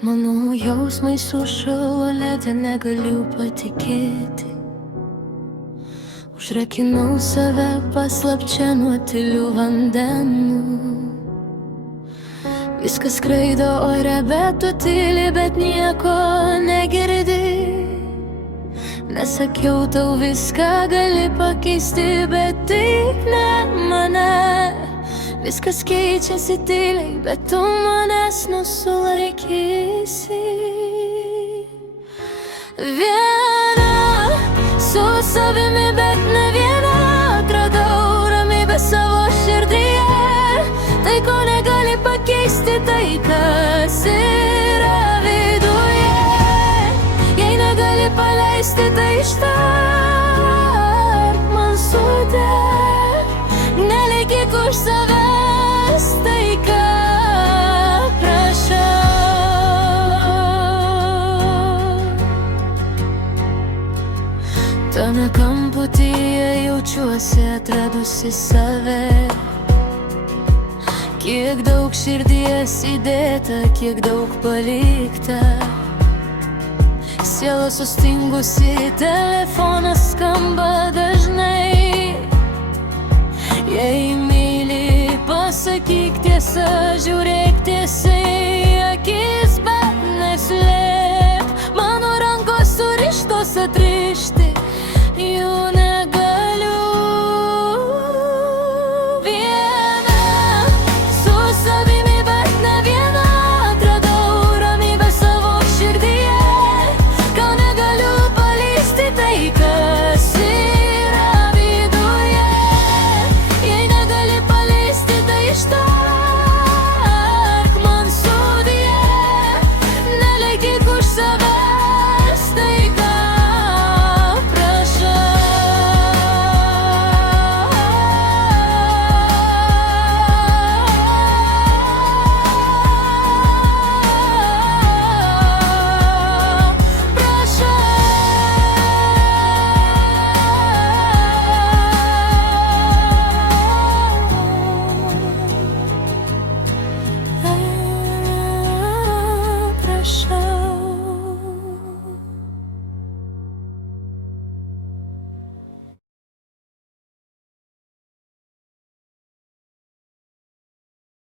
Mano jausmai sušalo lėtė, negaliu patikėti. Užrakinau save paslapčia nuo tylių vandenų. Viskas skraido ore, bet tu tyli, bet nieko negirdi. Nesakiau tau viską gali pakeisti, bet taip ne mane. Viskas keičiasi tyliai, bet tu manęs nesulaikysi. Viena su savimi, bet ne viena. Atradau ramybę savo širdyje. Tai, ko negali pakeisti, tai kas yra viduje. Jei negali paleisti, tai ištark man sudie. Nelaikyk už savęs tai, ką prašau. Tame kamputyje jaučiuosi atradusi save. Kiek daug širdies įdėta, kiek daug palikta. Siela sustingusi, telefonas skamba dažnai. Jei myli, pasakyk tiesą, žiūrėk tiesiai į akis, bet neslėp. Mano rankos surištos, atrišti jų negaliu. Viena su savimi, bet ne viena. Atradau ramybę savo širdyje. Gal negaliu paleisti tai, kas yra viduje. Jei negali paleisti, tai ištark man sudie. Nelaikyk už savęs tai, ką prašau. Prašau.